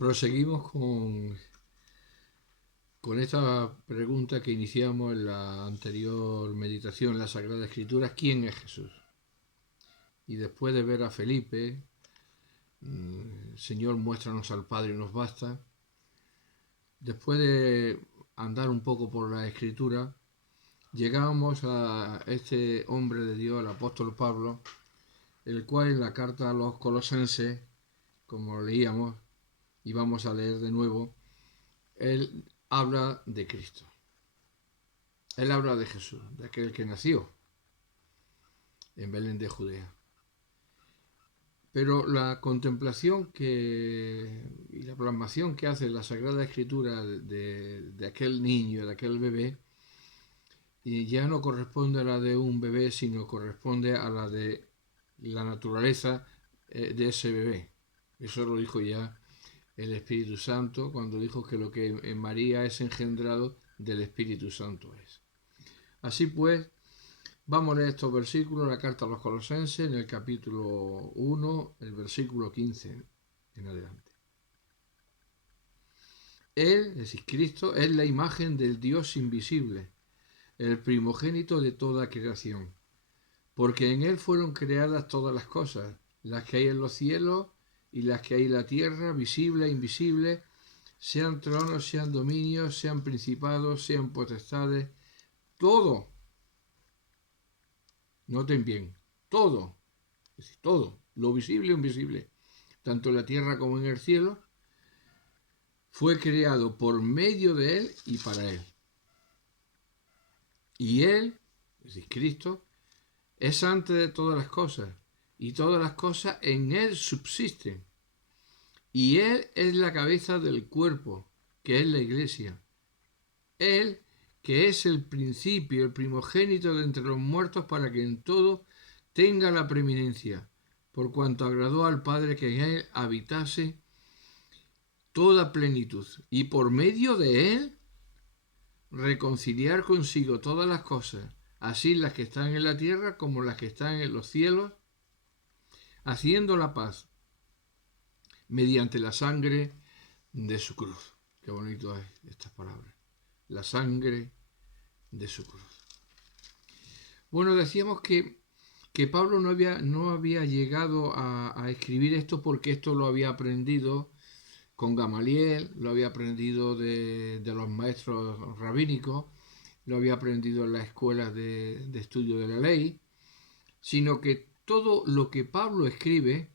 Proseguimos con esta pregunta que iniciamos en la anterior meditación en la Sagrada Escritura: ¿quién es Jesús? Y después de ver a Felipe, Señor, muéstranos al Padre y nos basta. Después de andar un poco por la Escritura, llegamos a este hombre de Dios, el apóstol Pablo, el cual en la carta a los Colosenses, como leíamos y vamos a leer de nuevo, él habla de Cristo. Él habla de Jesús, de aquel que nació en Belén de Judea. Pero la contemplación y la plasmación que hace la Sagrada Escritura de aquel niño, de aquel bebé, ya no corresponde a la de un bebé, sino corresponde a la de la naturaleza de ese bebé. Eso lo dijo ya el Espíritu Santo cuando dijo que lo que en María es engendrado del Espíritu Santo es. Así pues, vamos a leer estos versículos de la carta a los Colosenses en el capítulo 1, el versículo 15 en adelante. Él, es decir, Cristo, es la imagen del Dios invisible, el primogénito de toda creación, porque en Él fueron creadas todas las cosas, las que hay en los cielos y las que hay en la tierra, visibles e invisibles, sean tronos, sean dominios, sean principados, sean potestades, todo. Noten bien, todo, es decir, todo, lo visible e invisible, tanto en la tierra como en el cielo, fue creado por medio de Él y para Él. Y Él, es decir, Cristo, es antes de todas las cosas, y todas las cosas en Él subsisten. Y Él es la cabeza del cuerpo, que es la Iglesia. Él, que es el principio, el primogénito de entre los muertos, para que en todo tenga la preeminencia, por cuanto agradó al Padre que en Él habitase toda plenitud, y por medio de Él reconciliar consigo todas las cosas, así las que están en la tierra como las que están en los cielos, haciendo la paz mediante la sangre de su cruz. Qué bonito es estas palabras. La sangre de su cruz. Bueno, decíamos que Pablo no había llegado a escribir esto porque esto lo había aprendido con Gamaliel, lo había aprendido de los maestros rabínicos, lo había aprendido en las escuelas de estudio de la ley, sino que todo lo que Pablo escribe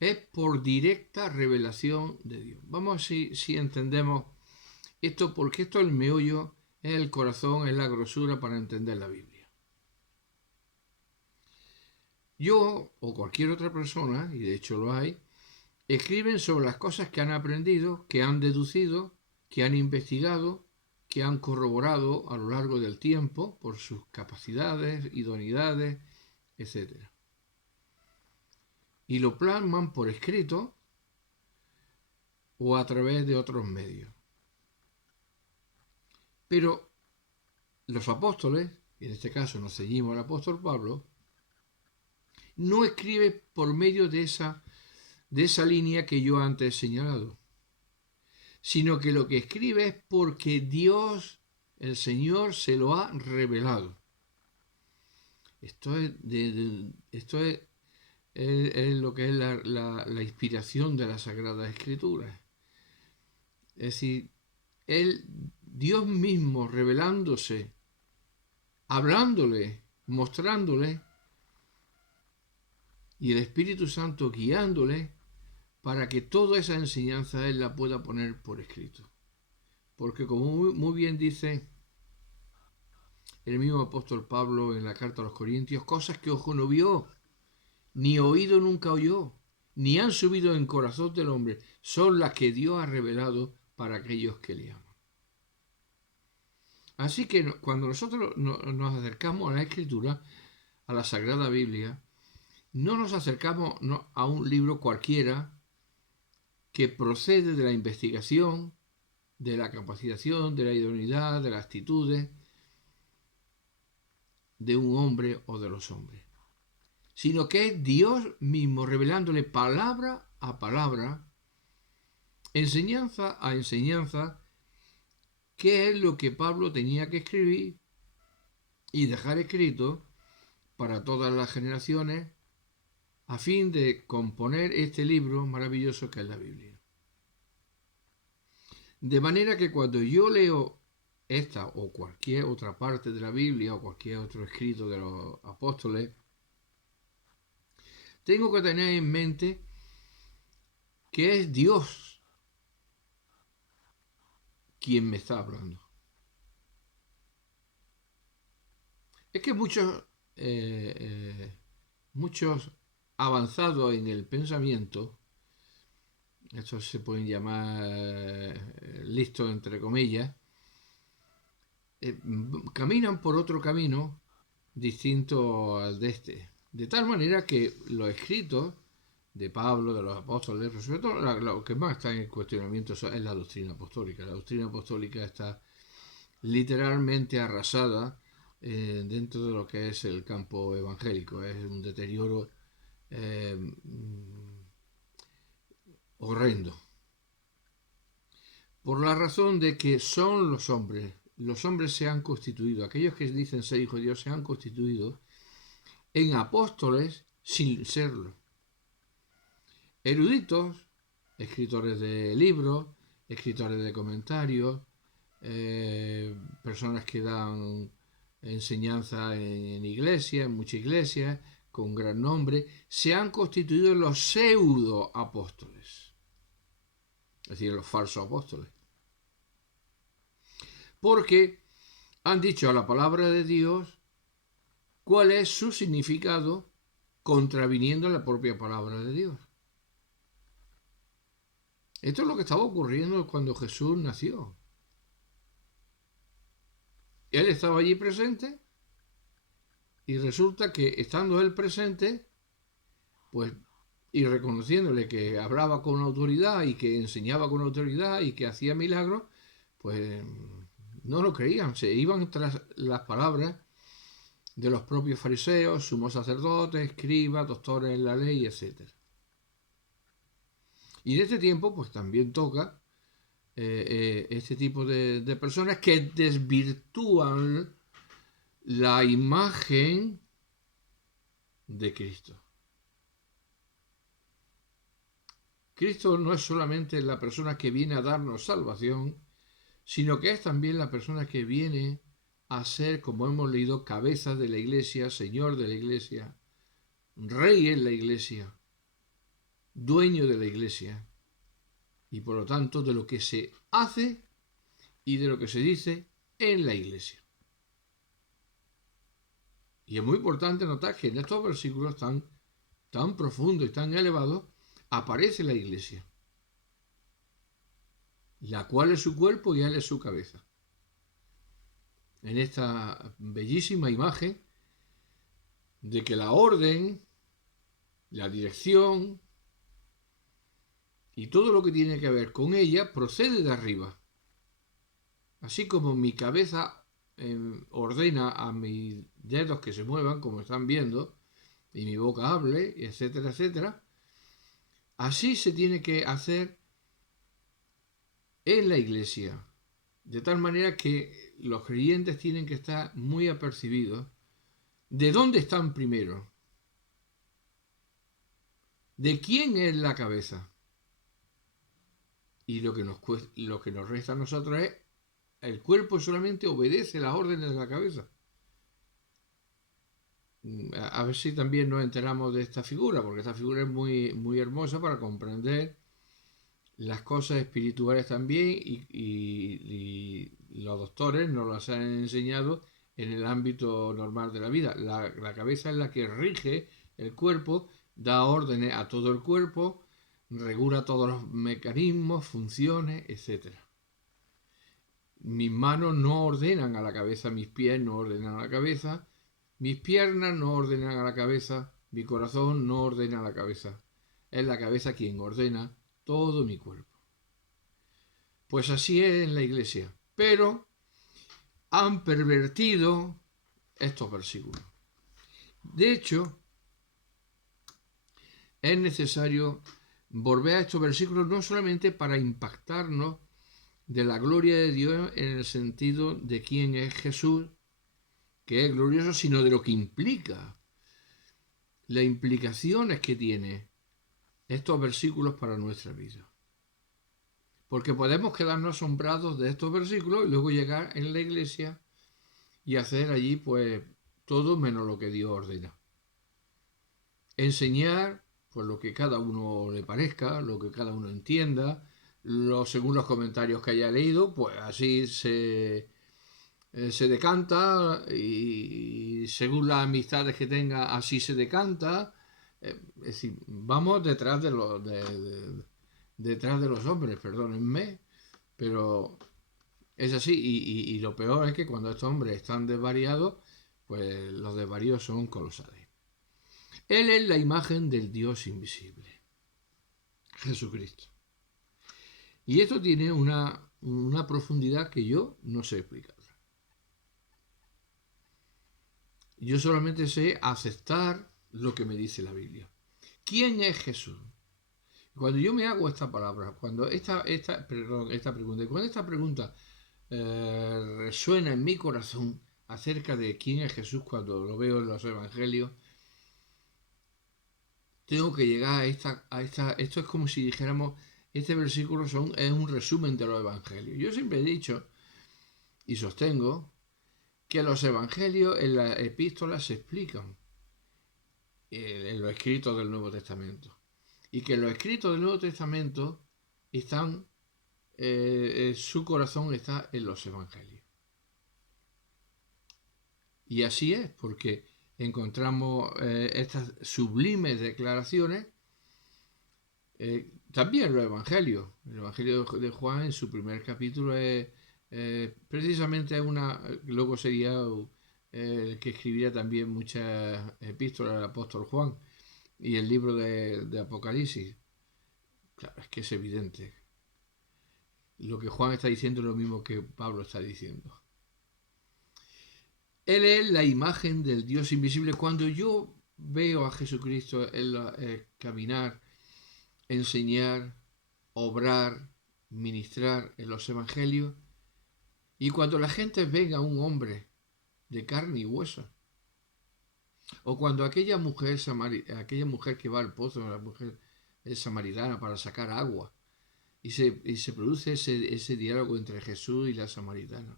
es por directa revelación de Dios. Vamos a ver si entendemos esto, porque esto es el meollo, es el corazón, es la grosura para entender la Biblia. Yo o cualquier otra persona, y de hecho lo hay, escriben sobre las cosas que han aprendido, que han deducido, que han investigado, que han corroborado a lo largo del tiempo por sus capacidades, idoneidades, etc. Y lo plasman por escrito o a través de otros medios. Pero los apóstoles, y en este caso nos seguimos al apóstol Pablo, no escribe por medio de esa línea que yo antes he señalado, sino que lo que escribe es porque Dios, el Señor, se lo ha revelado. Esto es lo que es la inspiración de la Sagrada Escritura. Es decir, Dios mismo revelándose, hablándole, mostrándole, y el Espíritu Santo guiándole para que toda esa enseñanza Él la pueda poner por escrito. Porque como muy bien dice el mismo apóstol Pablo en la carta a los Corintios, cosas que ojo no vio, ni oído nunca oyó, ni han subido en corazón del hombre, son las que Dios ha revelado para aquellos que le aman. Así que cuando nosotros nos acercamos a la Escritura, a la Sagrada Biblia, no nos acercamos a un libro cualquiera que procede de la investigación, de la capacitación, de la idoneidad, de las actitudes de un hombre o de los hombres, sino que es Dios mismo revelándole palabra a palabra enseñanza a enseñanza, qué es lo que Pablo tenía que escribir y dejar escrito para todas las generaciones a fin de componer este libro maravilloso que es la Biblia. De manera que cuando yo leo esta o cualquier otra parte de la Biblia o cualquier otro escrito de los apóstoles, tengo que tener en mente que es Dios quien me está hablando. Es que muchos avanzados en el pensamiento, estos se pueden llamar listos entre comillas, caminan por otro camino distinto al de este. De tal manera que los escritos de Pablo, de los apóstoles, sobre todo lo que más está en cuestionamiento es la doctrina apostólica. La doctrina apostólica está literalmente arrasada dentro de lo que es el campo evangélico. Es un deterioro horrendo. Por la razón de que son los hombres se han constituido, aquellos que dicen ser hijos de Dios se han constituido en apóstoles sin serlo. Eruditos, escritores de libros, escritores de comentarios, personas que dan enseñanza en iglesias, en muchas iglesias, con gran nombre, se han constituido en los pseudo apóstoles, es decir, los falsos apóstoles, porque han dicho a la palabra de Dios cuál es su significado contraviniendo la propia palabra de Dios. Esto es lo que estaba ocurriendo cuando Jesús nació. Él estaba allí presente y resulta que estando él presente, pues, y reconociéndole que hablaba con autoridad y que enseñaba con autoridad y que hacía milagros, pues no lo creían, se iban tras las palabras de los propios fariseos, sumos sacerdotes, escribas, doctores en la ley, etc. Y en este tiempo, pues también toca este tipo de personas que desvirtúan la imagen de Cristo. Cristo no es solamente la persona que viene a darnos salvación, sino que es también la persona que viene a ser, como hemos leído, cabeza de la iglesia, señor de la iglesia, rey en la iglesia, dueño de la iglesia, y por lo tanto de lo que se hace y de lo que se dice en la iglesia. Y es muy importante notar que en estos versículos tan profundos y tan elevados aparece la iglesia, la cual es su cuerpo y él es su cabeza. En esta bellísima imagen de que la orden, la dirección y todo lo que tiene que ver con ella procede de arriba. Así como mi cabeza ordena a mis dedos que se muevan, como están viendo, y mi boca hable, etcétera, etcétera, así se tiene que hacer en la iglesia. De tal manera que los creyentes tienen que estar muy apercibidos de dónde están primero, de quién es la cabeza. Y lo que nos resta a nosotros es, el cuerpo solamente obedece las órdenes de la cabeza. A ver si también nos enteramos de esta figura, porque esta figura es muy, muy hermosa para comprender las cosas espirituales también y los doctores nos las han enseñado en el ámbito normal de la vida. La cabeza es la que rige el cuerpo, da órdenes a todo el cuerpo, regula todos los mecanismos, funciones, etc. Mis manos no ordenan a la cabeza, mis pies no ordenan a la cabeza, mis piernas no ordenan a la cabeza, mi corazón no ordena a la cabeza. Es la cabeza quien ordena todo mi cuerpo. Pues así es en la iglesia. Pero han pervertido estos versículos. De hecho, es necesario volver a estos versículos no solamente para impactarnos de la gloria de Dios en el sentido de quién es Jesús, que es glorioso, sino de lo que implica, las implicaciones que tiene estos versículos para nuestra vida. Porque podemos quedarnos asombrados de estos versículos y luego llegar en la iglesia y hacer allí pues todo menos lo que Dios ordena. Enseñar pues lo que cada uno le parezca, lo que cada uno entienda, según los comentarios que haya leído, pues así se decanta y según las amistades que tenga así se decanta. Es decir, vamos detrás detrás de los hombres, perdónenme, pero es así. Y lo peor es que cuando estos hombres están desvariados, pues los desvaríos son colosales. Él es la imagen del Dios invisible, Jesucristo. Y esto tiene una profundidad que yo no sé explicar. Yo solamente sé aceptar lo que me dice la Biblia. ¿Quién es Jesús? Cuando yo me hago esta palabra, cuando esta pregunta, cuando esta pregunta resuena en mi corazón acerca de quién es Jesús cuando lo veo en los evangelios, tengo que llegar esto es como si dijéramos, este versículo es un resumen de los evangelios. Yo siempre he dicho y sostengo que los evangelios en las epístolas se explican en los escritos del Nuevo Testamento. Y que los escritos del Nuevo Testamento están, su corazón está en los evangelios. Y así es, porque encontramos estas sublimes declaraciones también en los evangelios. El evangelio de Juan en su primer capítulo es precisamente luego sería el que escribiría también muchas epístolas del apóstol Juan y el libro de Apocalipsis. Claro, es que es evidente. Lo que Juan está diciendo es lo mismo que Pablo está diciendo. Él es la imagen del Dios invisible. Cuando yo veo a Jesucristo caminar, enseñar, obrar, ministrar en los evangelios, y cuando la gente ve a un hombre de carne y hueso, o cuando aquella mujer que va al pozo, la mujer samaritana para sacar agua, y se produce ese diálogo entre Jesús y la samaritana.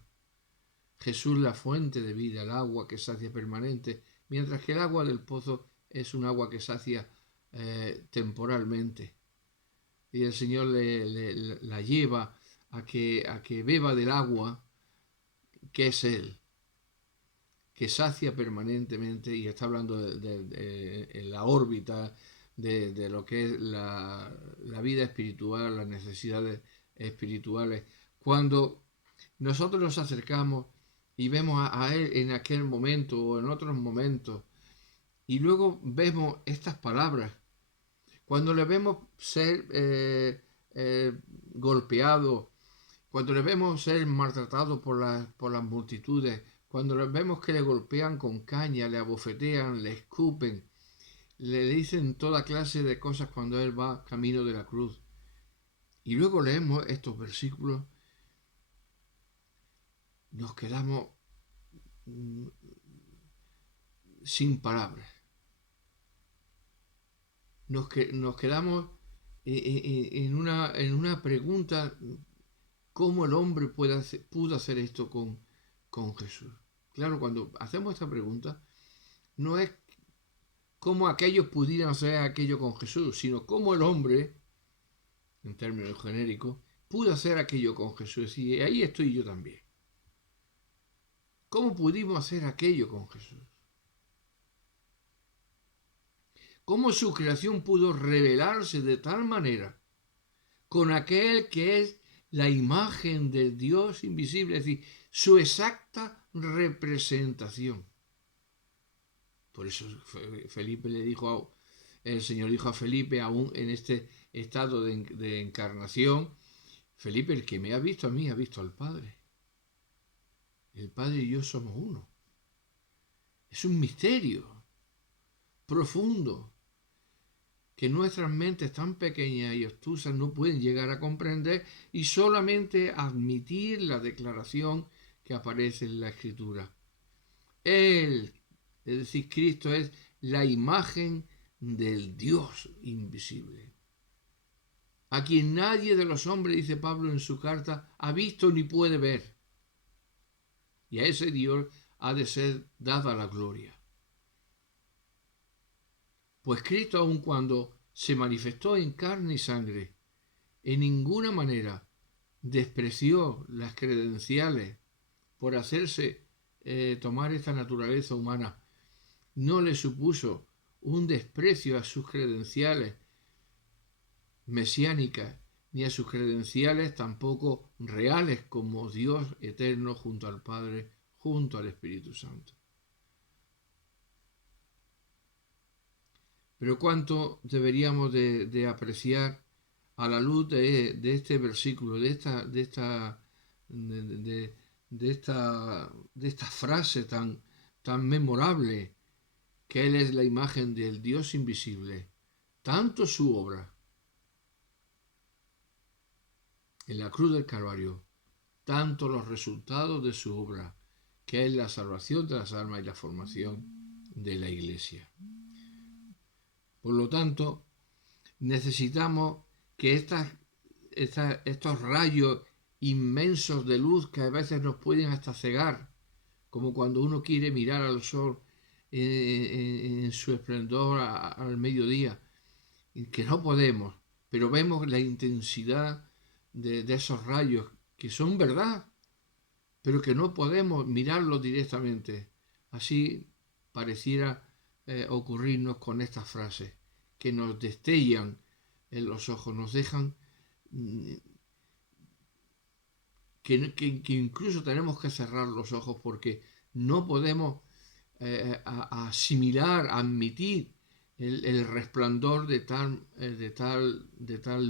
Jesús la fuente de vida, el agua que sacia permanente, mientras que el agua del pozo es un agua que sacia temporalmente. Y el Señor la lleva a que beba del agua que es Él, que sacia permanentemente, y está hablando en la órbita de lo que es la vida espiritual, las necesidades espirituales. Cuando nosotros nos acercamos y vemos a Él en aquel momento o en otros momentos, y luego vemos estas palabras, cuando le vemos ser golpeado, cuando le vemos ser maltratado por las multitudes, cuando le vemos que le golpean con caña, le abofetean, le escupen, le dicen toda clase de cosas cuando Él va camino de la cruz. Y luego leemos estos versículos, nos quedamos sin palabras. Nos quedamos en una pregunta, ¿cómo el hombre pudo hacer esto con Jesús? Claro, cuando hacemos esta pregunta, no es cómo aquellos pudieran hacer aquello con Jesús, sino cómo el hombre, en términos genéricos, pudo hacer aquello con Jesús. Y ahí estoy yo también. ¿Cómo pudimos hacer aquello con Jesús? ¿Cómo su creación pudo revelarse de tal manera con aquel que es la imagen del Dios invisible, es decir, su exacta representación? Por eso Felipe el Señor dijo a Felipe, aún en este estado de encarnación, Felipe, el que me ha visto a mí, ha visto al Padre. El Padre y yo somos uno. Es un misterio profundo. que nuestras mentes tan pequeñas y obtusas no pueden llegar a comprender, y solamente admitir la declaración que aparece en la Escritura. Él, es decir, Cristo, es la imagen del Dios invisible, a quien nadie de los hombres, dice Pablo en su carta, ha visto ni puede ver. Y a ese Dios ha de ser dada la gloria. Pues Cristo, aun cuando se manifestó en carne y sangre, en ninguna manera despreció las credenciales por hacerse tomar esta naturaleza humana. No le supuso un desprecio a sus credenciales mesiánicas, ni a sus credenciales tampoco reales como Dios eterno junto al Padre, junto al Espíritu Santo. Pero cuánto deberíamos de apreciar a la luz de este versículo, de esta frase tan memorable, que Él es la imagen del Dios invisible, tanto su obra en la cruz del Calvario, tanto los resultados de su obra, que es la salvación de las almas y la formación de la Iglesia. Por lo tanto, necesitamos que estos rayos inmensos de luz que a veces nos pueden hasta cegar, como cuando uno quiere mirar al sol en su esplendor al mediodía, que no podemos, pero vemos la intensidad de esos rayos que son verdad, pero que no podemos mirarlos directamente. Así pareciera ocurrirnos con estas frases, que nos destellan en los ojos, nos dejan que incluso tenemos que cerrar los ojos porque no podemos asimilar, admitir el resplandor de tal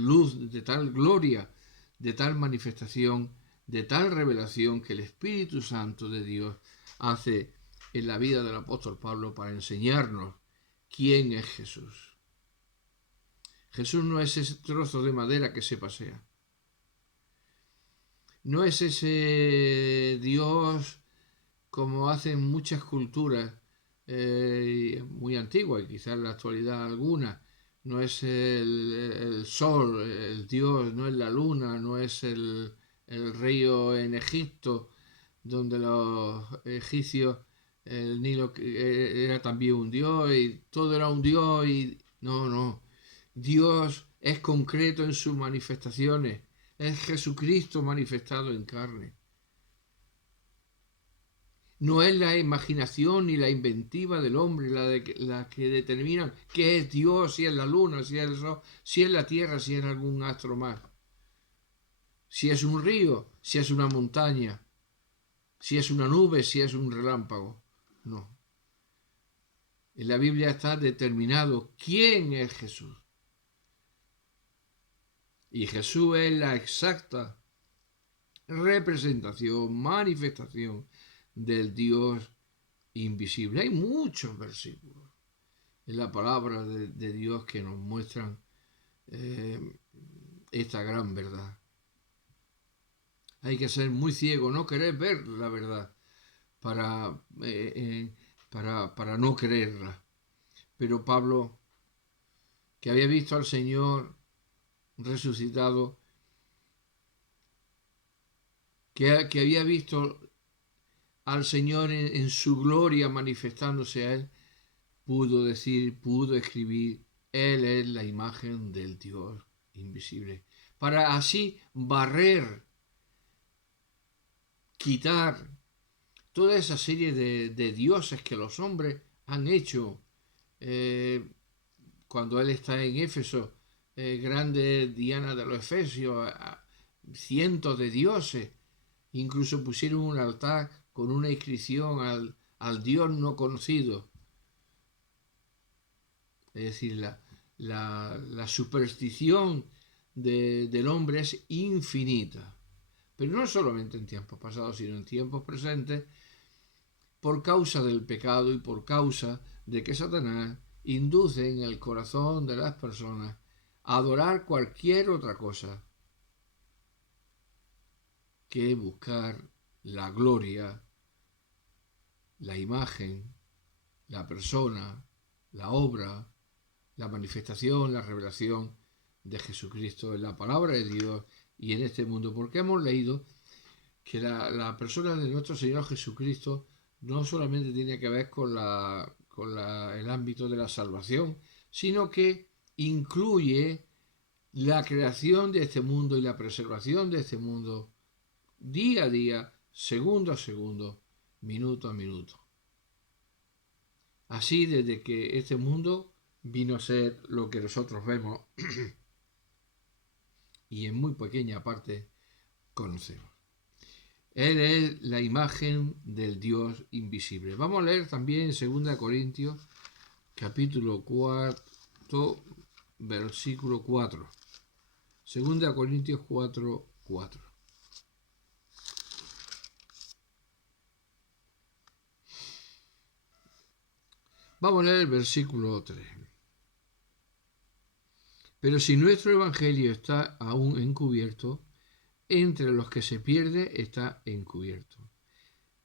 luz, de tal gloria, de tal manifestación, de tal revelación que el Espíritu Santo de Dios hace en la vida del apóstol Pablo para enseñarnos quién es Jesús. Jesús no es ese trozo de madera que se pasea. No es ese Dios como hacen muchas culturas muy antiguas y quizás en la actualidad algunas. No es el sol, el Dios, no es la luna, no es el río en Egipto, donde los egipcios, el Nilo era también un Dios y todo era un Dios y no. Dios es concreto en sus manifestaciones, es Jesucristo manifestado en carne. No es la imaginación ni la inventiva del hombre la que determinan qué es Dios, si es la luna, si es el sol, si es la tierra, si es algún astro más. Si es un río, si es una montaña, si es una nube, si es un relámpago. No. En la Biblia está determinado quién es Jesús. Y Jesús es la exacta representación, manifestación del Dios invisible. Hay muchos versículos en la palabra de Dios que nos muestran esta gran verdad. Hay que ser muy ciego, no querer ver la verdad para no creerla. Pero Pablo, que había visto al Señor resucitado, que había visto al Señor en su gloria manifestándose a él, pudo escribir, Él es la imagen del Dios invisible, para así barrer, quitar toda esa serie de dioses que los hombres han hecho. Cuando él está en Éfeso, grande Diana de los Efesios, cientos de dioses, incluso pusieron un altar con una inscripción al Dios no conocido. Es decir, la superstición del hombre es infinita. Pero no solamente en tiempos pasados, sino en tiempos presentes, por causa del pecado y por causa de que Satanás induce en el corazón de las personas a adorar cualquier otra cosa que buscar la gloria, la imagen, la persona, la obra, la manifestación, la revelación de Jesucristo en la palabra de Dios y en este mundo, porque hemos leído que la persona de nuestro Señor Jesucristo no solamente tiene que ver con el ámbito de la salvación, sino que incluye la creación de este mundo y la preservación de este mundo día a día, segundo a segundo, minuto a minuto. Así desde que este mundo vino a ser lo que nosotros vemos y en muy pequeña parte conocemos. Él es la imagen del Dios invisible. Vamos a leer también en 2 Corintios, capítulo 4, versículo 4. 2 Corintios 4, 4. Vamos a leer el versículo 3. Pero si nuestro evangelio está aún encubierto, entre los que se pierde está encubierto,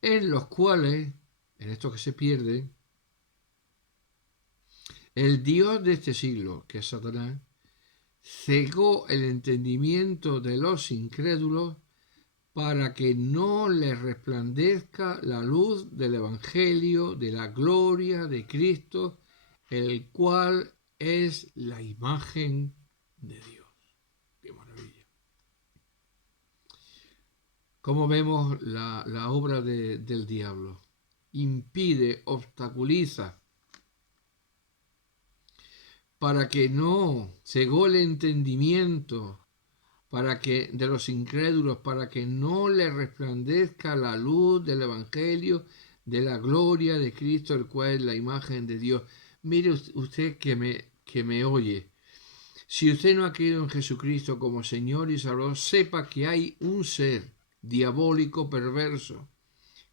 en los cuales, en estos que se pierden, el Dios de este siglo, que es Satanás, cegó el entendimiento de los incrédulos para que no les resplandezca la luz del evangelio de la gloria de Cristo, el cual es la imagen de Dios. ¡Qué maravilla! Como vemos, la obra del diablo impide, obstaculiza, para que no cegó el entendimiento de los incrédulos, para que no le resplandezca la luz del evangelio de la gloria de Cristo, el cual es la imagen de Dios. Mire usted que me oye. Si usted no ha creído en Jesucristo como Señor y Salvador, sepa que hay un ser diabólico perverso,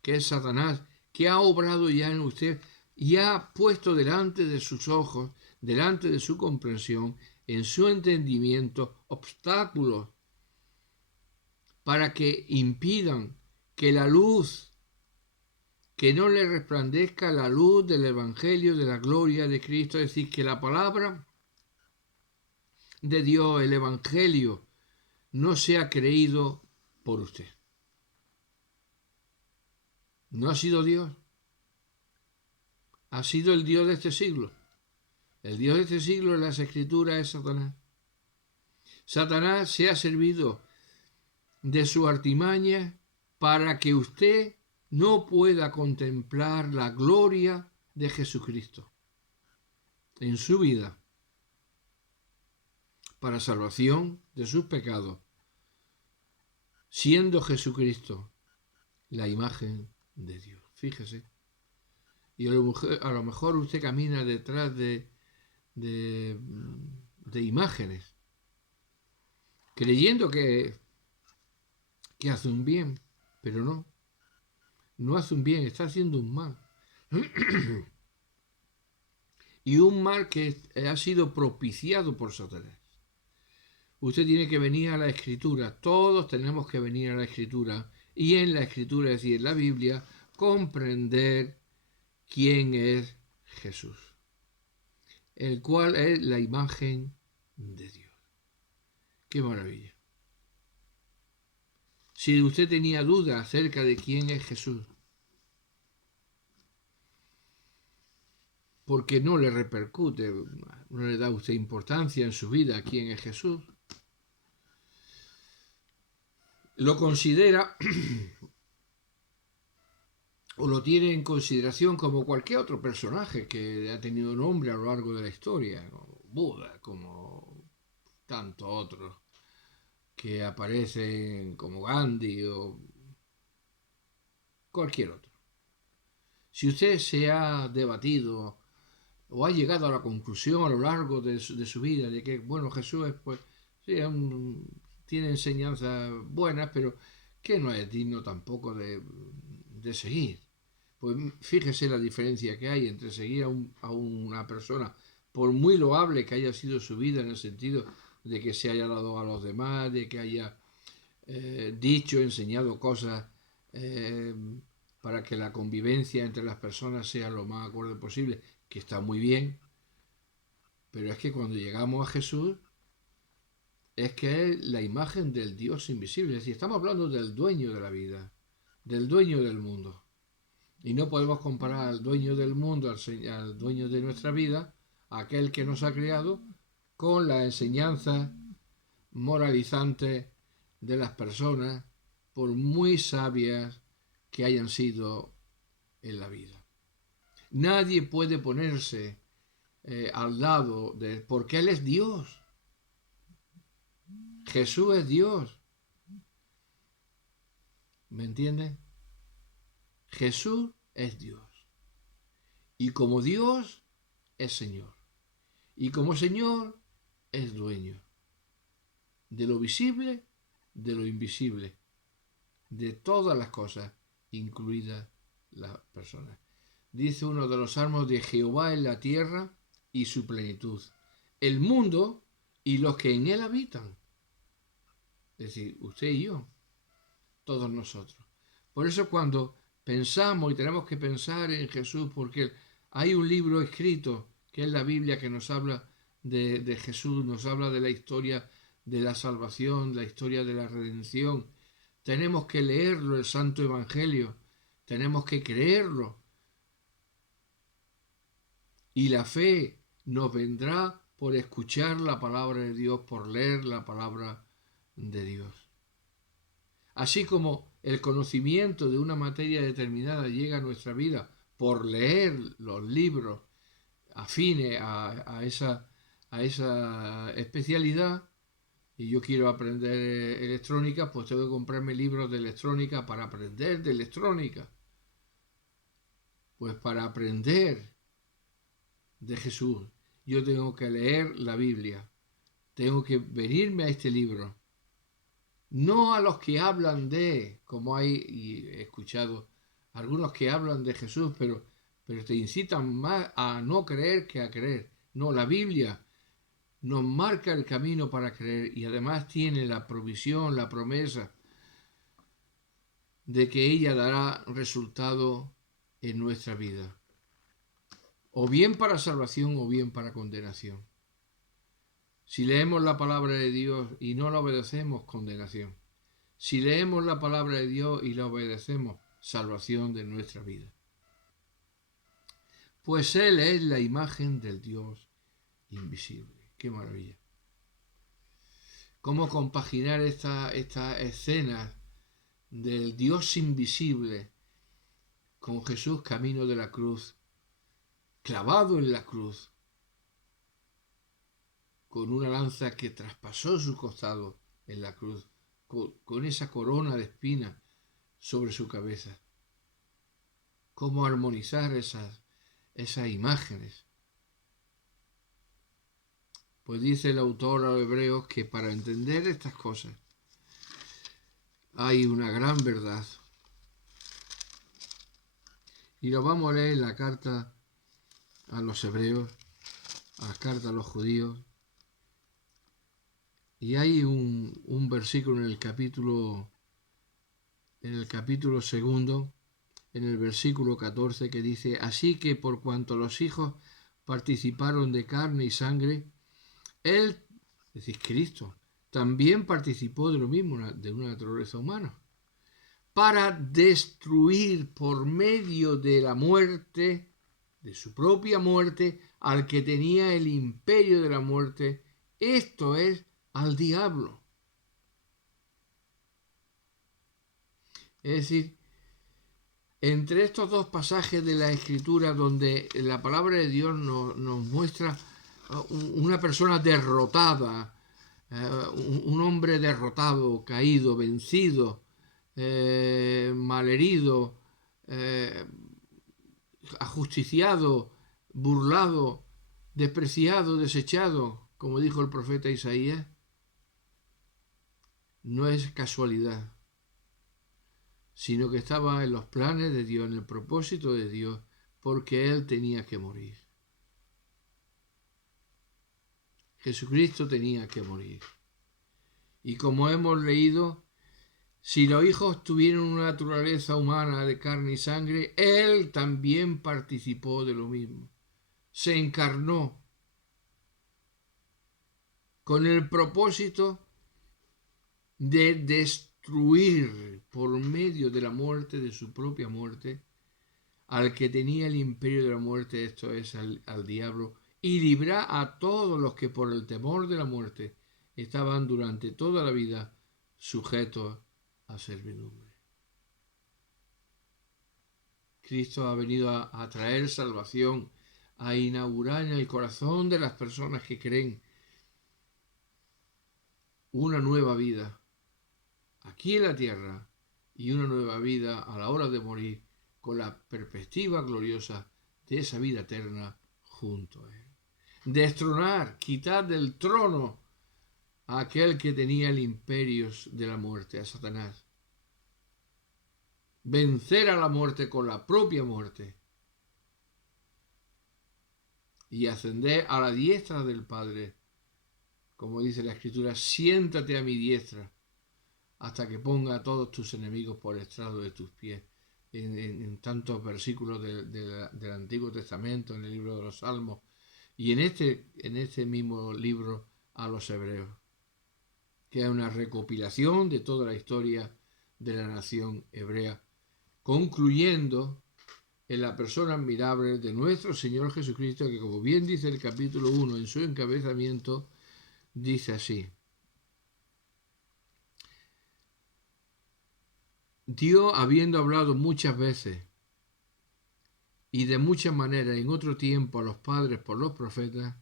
que es Satanás, que ha obrado ya en usted y ha puesto delante de sus ojos, delante de su comprensión, en su entendimiento, obstáculos para que impidan que la luz, que no le resplandezca la luz del Evangelio de la gloria de Cristo, es decir, que la palabra de Dios, el Evangelio, no sea creído por usted. No ha sido Dios, ha sido el Dios de este siglo. El Dios de este siglo en las Escrituras es Satanás. Satanás se ha servido de su artimaña para que usted no pueda contemplar la gloria de Jesucristo en su vida para salvación de sus pecados, siendo Jesucristo la imagen de Dios. Fíjese. Y a lo mejor usted camina detrás de imágenes, creyendo que hace un bien, pero no hace un bien, está haciendo un mal. Y un mal que ha sido propiciado por Satanás. Usted tiene que venir a la Escritura, todos tenemos que venir a la Escritura, y en la Escritura, es decir, en la Biblia, comprender quién es Jesús, el cual es la imagen de Dios. ¡Qué maravilla! Si usted tenía duda acerca de quién es Jesús, porque no le repercute, no le da usted importancia en su vida a quién es Jesús, lo considera o lo tiene en consideración como cualquier otro personaje que ha tenido nombre a lo largo de la historia, como Buda, como tantos otros que aparecen, como Gandhi o cualquier otro. Si usted se ha debatido o ha llegado a la conclusión a lo largo de su vida de que, bueno, Jesús pues, sí, tiene enseñanzas buenas, pero que no es digno tampoco de seguir. Pues fíjese la diferencia que hay entre seguir a una persona, por muy loable que haya sido su vida, en el sentido de que se haya dado a los demás, de que haya dicho, enseñado cosas eh, para que la convivencia entre las personas sea lo más acorde posible, que está muy bien, pero es que cuando llegamos a Jesús, es que es la imagen del Dios invisible. Es decir, estamos hablando del dueño de la vida, del dueño del mundo. Y no podemos comparar al dueño del mundo, al dueño de nuestra vida, a aquel que nos ha creado, con las enseñanzas moralizantes de las personas, por muy sabias que hayan sido en la vida. Nadie puede ponerse al lado de él, porque Él es Dios. Jesús es Dios. ¿Me entienden? Jesús es Dios. Y como Dios es Señor. Y como Señor es dueño de lo visible, de lo invisible, de todas las cosas, incluidas las personas. Dice uno de los salmos: de Jehová es la tierra y su plenitud, el mundo y los que en él habitan. Es decir, usted y yo, todos nosotros. Por eso cuando pensamos, y tenemos que pensar en Jesús, porque hay un libro escrito, que es la Biblia, que nos habla de Jesús, nos habla de la historia de la salvación, la historia de la redención. Tenemos que leerlo, el Santo Evangelio, tenemos que creerlo. Y la fe nos vendrá por escuchar la palabra de Dios, por leer la palabra de Dios. Así como el conocimiento de una materia determinada llega a nuestra vida por leer los libros afines a esa especialidad, y yo quiero aprender electrónica, pues tengo que comprarme libros de electrónica para aprender de electrónica. Pues para aprender de Jesús, yo tengo que leer la Biblia, tengo que venirme a este libro, no a los que hablan de, como hay, y he escuchado algunos que hablan de Jesús, pero te incitan más a no creer que a creer. No, la Biblia nos marca el camino para creer, y además tiene la provisión, la promesa de que ella dará resultado en nuestra vida, o bien para salvación o bien para condenación. Si leemos la palabra de Dios y no la obedecemos, condenación. Si leemos la palabra de Dios y la obedecemos, salvación de nuestra vida. Pues Él es la imagen del Dios invisible. ¡Qué maravilla! ¿Cómo compaginar esta escena del Dios invisible con Jesús camino de la cruz, clavado en la cruz, con una lanza que traspasó su costado en la cruz, con esa corona de espinas sobre su cabeza? ¿Cómo armonizar esas imágenes? Pues dice el autor a los Hebreos que para entender estas cosas hay una gran verdad. Y lo vamos a leer en la carta a los Hebreos, a la carta a los judíos. Y hay un versículo en el capítulo segundo, en el versículo 14, que dice: así que por cuanto los hijos participaron de carne y sangre, Él, es decir, Cristo, también participó de lo mismo, de una naturaleza humana, para destruir por medio de la muerte, de su propia muerte, al que tenía el imperio de la muerte, esto es, al diablo. Es decir, entre estos dos pasajes de la Escritura, donde la palabra de Dios nos muestra una persona derrotada, un hombre derrotado, caído, vencido, malherido, ajusticiado, burlado, despreciado, desechado, como dijo el profeta Isaías, no es casualidad, sino que estaba en los planes de Dios, en el propósito de Dios, porque Él tenía que morir. Jesucristo tenía que morir. Y como hemos leído, si los hijos tuvieron una naturaleza humana de carne y sangre, Él también participó de lo mismo. Se encarnó con el propósito de destruir por medio de la muerte, de su propia muerte, al que tenía el imperio de la muerte, esto es, al diablo, y librar a todos los que por el temor de la muerte estaban durante toda la vida sujetos a servidumbre. Cristo ha venido a traer salvación, a inaugurar en el corazón de las personas que creen una nueva vida aquí en la tierra y una nueva vida a la hora de morir con la perspectiva gloriosa de esa vida eterna junto a Él. Destronar, quitar del trono a aquel que tenía el imperio de la muerte, a Satanás. Vencer a la muerte con la propia muerte y ascender a la diestra del Padre. Como dice la Escritura, siéntate a mi diestra hasta que ponga a todos tus enemigos por el estrado de tus pies. En tantos versículos del Antiguo Testamento, en el libro de los Salmos, y en este mismo libro a los Hebreos, que es una recopilación de toda la historia de la nación hebrea, concluyendo en la persona admirable de nuestro Señor Jesucristo, que como bien dice el capítulo 1 en su encabezamiento, dice así: Dios, habiendo hablado muchas veces y de muchas maneras en otro tiempo a los padres por los profetas,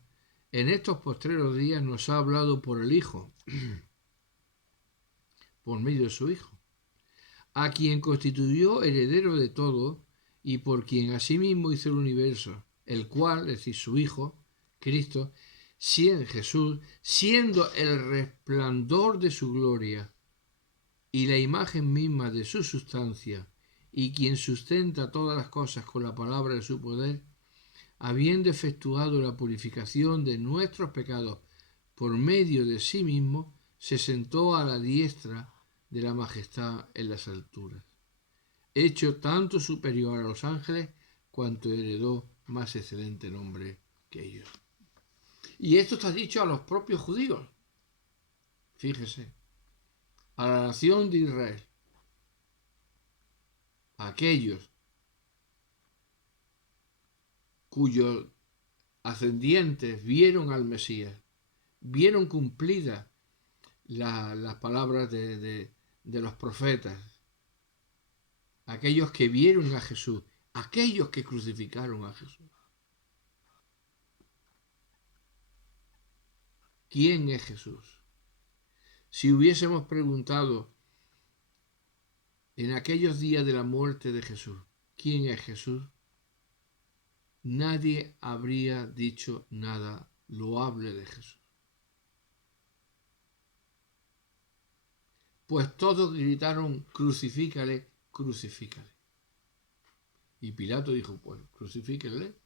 en estos postreros días nos ha hablado por el Hijo, por medio de su Hijo, a quien constituyó heredero de todo y por quien asimismo hizo el universo, el cual, es decir, su Hijo, Cristo, Jesús, siendo el resplandor de su gloria y la imagen misma de su sustancia, y quien sustenta todas las cosas con la palabra de su poder, habiendo efectuado la purificación de nuestros pecados por medio de sí mismo, se sentó a la diestra de la majestad en las alturas, hecho tanto superior a los ángeles cuanto heredó más excelente nombre que ellos. Y esto está dicho a los propios judíos. Fíjese, a la nación de Israel, a aquellos cuyos ascendientes vieron al Mesías, vieron cumplidas las palabras de los profetas, aquellos que vieron a Jesús, aquellos que crucificaron a Jesús. ¿Quién es Jesús? Si hubiésemos preguntado en aquellos días de la muerte de Jesús, ¿quién es Jesús?, nadie habría dicho nada loable de Jesús. Pues todos gritaron: crucifícale, crucifícale. Y Pilato dijo: pues crucifíquenle.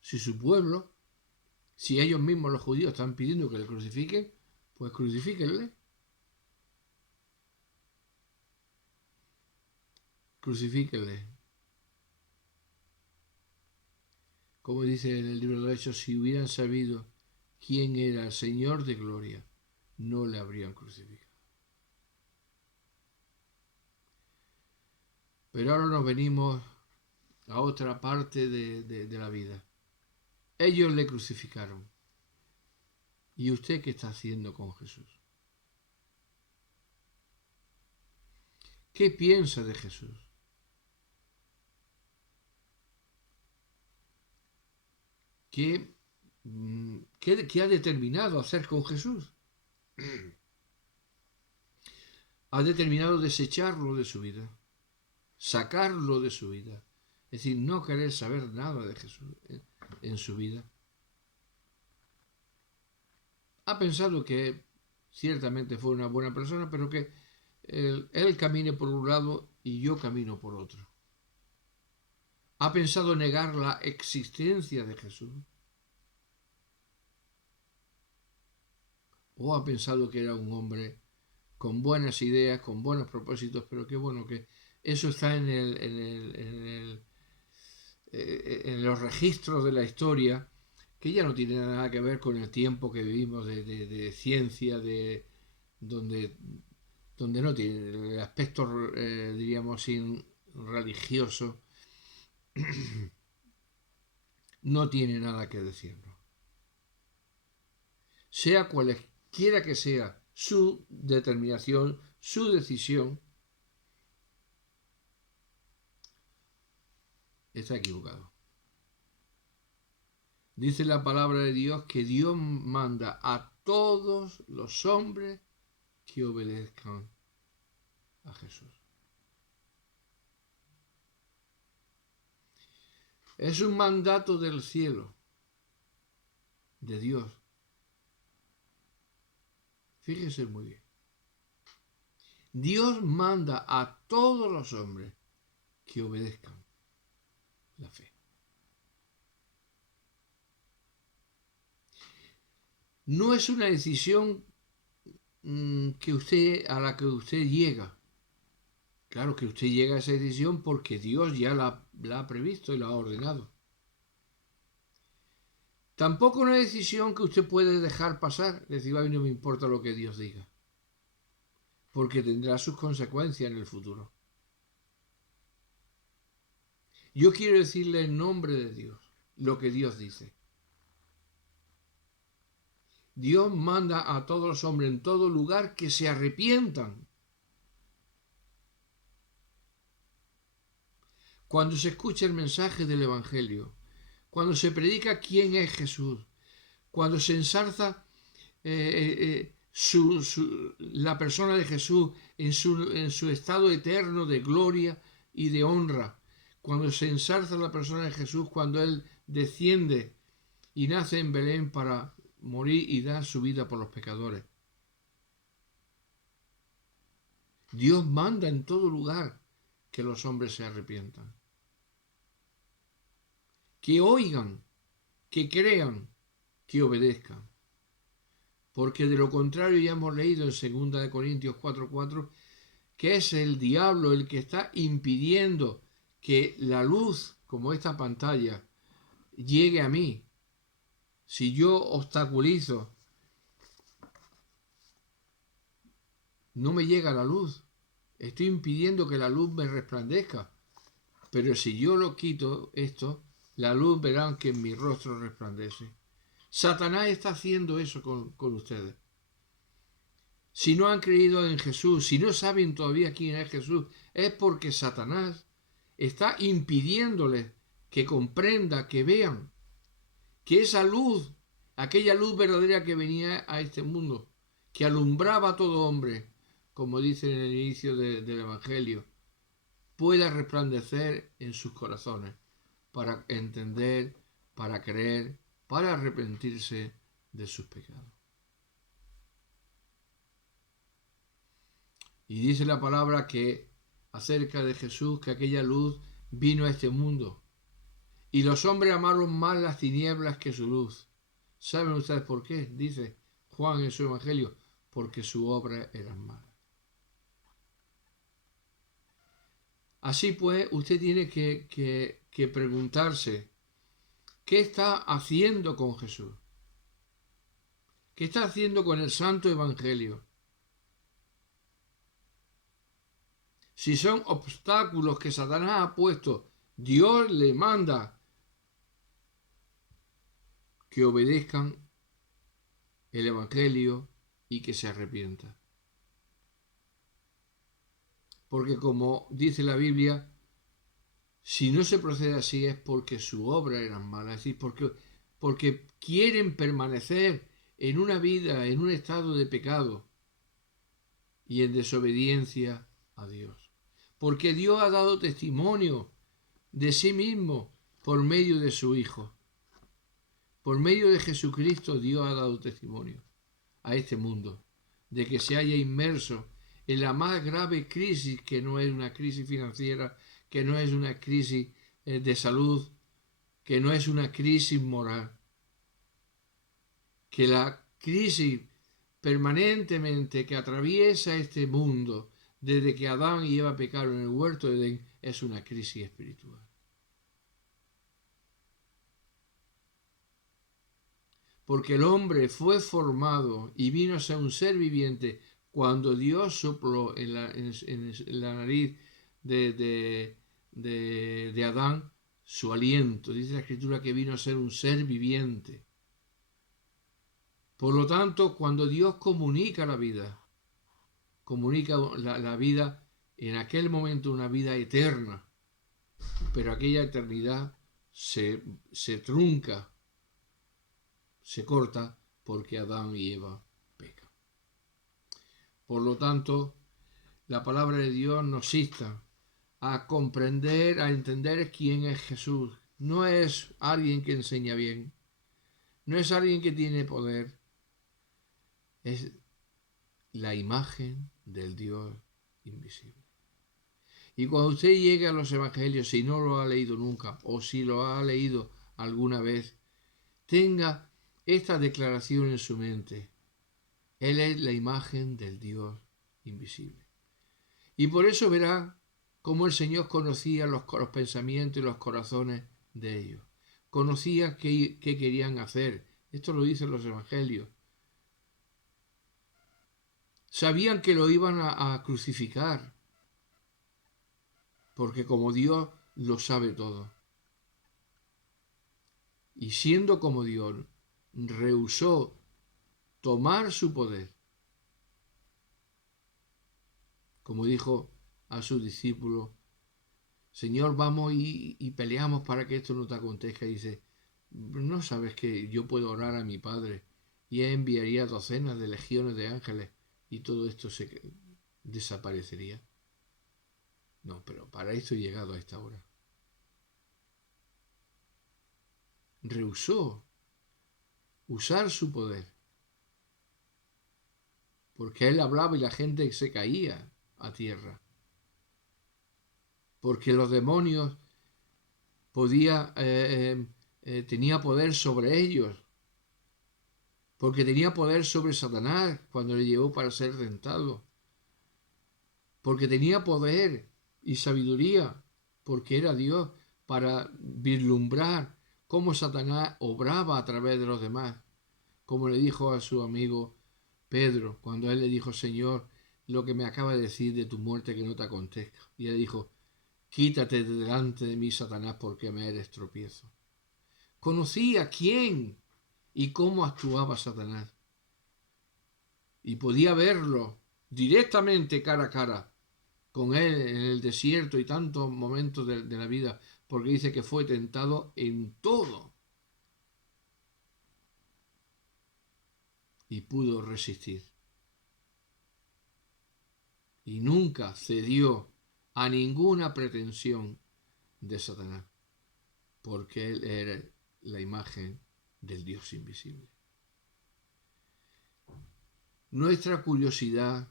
Si su pueblo, si ellos mismos los judíos están pidiendo que le crucifiquen, pues crucifíquenle. Crucifíquenle. Como dice en el libro de los Hechos, si hubieran sabido quién era el Señor de gloria, no le habrían crucificado. Pero ahora nos venimos a otra parte de la vida. Ellos le crucificaron. ¿Y usted qué está haciendo con Jesús? ¿Qué piensa de Jesús? ¿Qué ha determinado hacer con Jesús? Ha determinado desecharlo de su vida, sacarlo de su vida, es decir, no querer saber nada de Jesús en su vida. Ha pensado que ciertamente fue una buena persona, pero que él camine por un lado y yo camino por otro. ¿Ha pensado negar la existencia de Jesús? ¿O ha pensado que era un hombre con buenas ideas, con buenos propósitos, pero que bueno, que eso está en los registros de la historia, que ya no tiene nada que ver con el tiempo que vivimos de ciencia, donde, donde no tiene el aspecto, diríamos, religioso, no tiene nada que decirnos. Sea cualquiera que sea su determinación, su decisión, está equivocado. Dice la palabra de Dios que Dios manda a todos los hombres que obedezcan a Jesús. Es un mandato del cielo, de Dios. Fíjese muy bien. Dios manda a todos los hombres que obedezcan la fe. No es una decisión a la que usted llega. Claro que usted llega a esa decisión porque Dios ya la ha previsto y la ha ordenado. Tampoco una decisión que usted puede dejar pasar, decir, a mí no me importa lo que Dios diga, porque tendrá sus consecuencias en el futuro. Yo quiero decirle en nombre de Dios lo que Dios dice. Dios manda a todos los hombres en todo lugar que se arrepientan. Cuando se escucha el mensaje del Evangelio, cuando se predica quién es Jesús, cuando se ensalza la persona de Jesús en su estado eterno de gloria y de honra, cuando se ensalza la persona de Jesús, cuando Él desciende y nace en Belén para morir y dar su vida por los pecadores. Dios manda en todo lugar que los hombres se arrepientan, que oigan, que crean, que obedezcan. Porque de lo contrario ya hemos leído en 2 Corintios 4:4 que es el diablo el que está impidiendo que la luz, como esta pantalla, llegue a mí. Si yo obstaculizo, no me llega la luz. Estoy impidiendo que la luz me resplandezca. Pero si yo lo quito esto, la luz verán que en mi rostro resplandece. Satanás está haciendo eso con ustedes. Si no han creído en Jesús, si no saben todavía quién es Jesús, es porque Satanás está impidiéndoles que comprendan, que vean que esa luz, aquella luz verdadera que venía a este mundo, que alumbraba a todo hombre, como dice en el inicio del Evangelio, pueda resplandecer en sus corazones para entender, para creer, para arrepentirse de sus pecados. Y dice la palabra que acerca de Jesús, que aquella luz vino a este mundo. Y los hombres amaron más las tinieblas que su luz. ¿Saben ustedes por qué? Dice Juan en su Evangelio, porque su obra era mala. Así pues, usted tiene que preguntarse, ¿qué está haciendo con Jesús? ¿Qué está haciendo con el Santo Evangelio? Si son obstáculos que Satanás ha puesto, Dios le manda que obedezcan el Evangelio y que se arrepientan. Porque como dice la Biblia, si no se procede así es porque su obra era mala, es decir, porque quieren permanecer en una vida, en un estado de pecado y en desobediencia a Dios. Porque Dios ha dado testimonio de sí mismo por medio de su Hijo. Por medio de Jesucristo Dios ha dado testimonio a este mundo de que se haya inmerso en la más grave crisis, que no es una crisis financiera, que no es una crisis de salud, que no es una crisis moral, que la crisis permanentemente que atraviesa este mundo desde que Adán y Eva pecaron en el huerto de Edén es una crisis espiritual. Porque el hombre fue formado y vino a ser un ser viviente cuando Dios sopló en la nariz de Adán su aliento. Dice la Escritura que vino a ser un ser viviente. Por lo tanto, cuando Dios comunica la vida, comunica la vida en aquel momento, una vida eterna, pero aquella eternidad se trunca, se corta, porque Adán y Eva pecan. Por lo tanto, la palabra de Dios nos insta a comprender, a entender quién es Jesús. No es alguien que enseña bien, no es alguien que tiene poder, es la imagen del Dios invisible. Y cuando usted llegue a los evangelios, si no lo ha leído nunca o si lo ha leído alguna vez, tenga esta declaración en su mente. Él es la imagen del Dios invisible. Y por eso verá cómo el Señor conocía los pensamientos y los corazones de ellos. Conocía qué querían hacer. Esto lo dicen los evangelios. Sabían que lo iban a crucificar, porque como Dios lo sabe todo. Y siendo como Dios, rehusó tomar su poder, como dijo a sus discípulos: Señor, vamos y peleamos para que esto no te acontezca. Y dice: ¿no sabes que yo puedo orar a mi Padre y Él enviaría docenas de legiones de ángeles y todo esto se desaparecería? No, pero para esto he llegado a esta hora. Rehusó usar su poder, porque Él hablaba y la gente se caía a tierra, porque los demonios tenía poder sobre ellos, porque tenía poder sobre Satanás cuando le llevó para ser tentado, porque tenía poder y sabiduría, porque era Dios, para vislumbrar cómo Satanás obraba a través de los demás, como le dijo a su amigo Pedro, cuando él le dijo: Señor, lo que me acaba de decir de tu muerte que no te acontezca. Y él dijo: quítate de delante de mí, Satanás, porque me eres tropiezo. Conocía quién y cómo actuaba Satanás. Y podía verlo directamente cara a cara con él en el desierto y tantos momentos de la vida, porque dice que fue tentado en todo y pudo resistir. Y nunca cedió a ninguna pretensión de Satanás, porque él era la imagen del Dios invisible. Nuestra curiosidad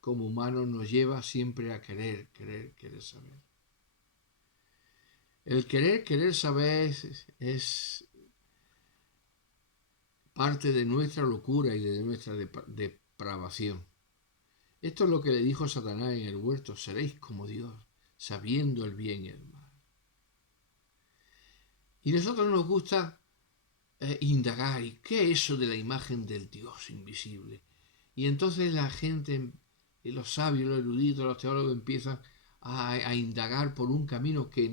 como humanos nos lleva siempre a querer saber. El querer saber es parte de nuestra locura y de nuestra depravación. Esto es lo que le dijo Satanás en el huerto: seréis como Dios, sabiendo el bien y el mal. Y a nosotros nos gusta indagar, ¿y qué es eso de la imagen del Dios invisible? Y entonces la gente, los sabios, los eruditos, los teólogos empiezan a indagar por un camino que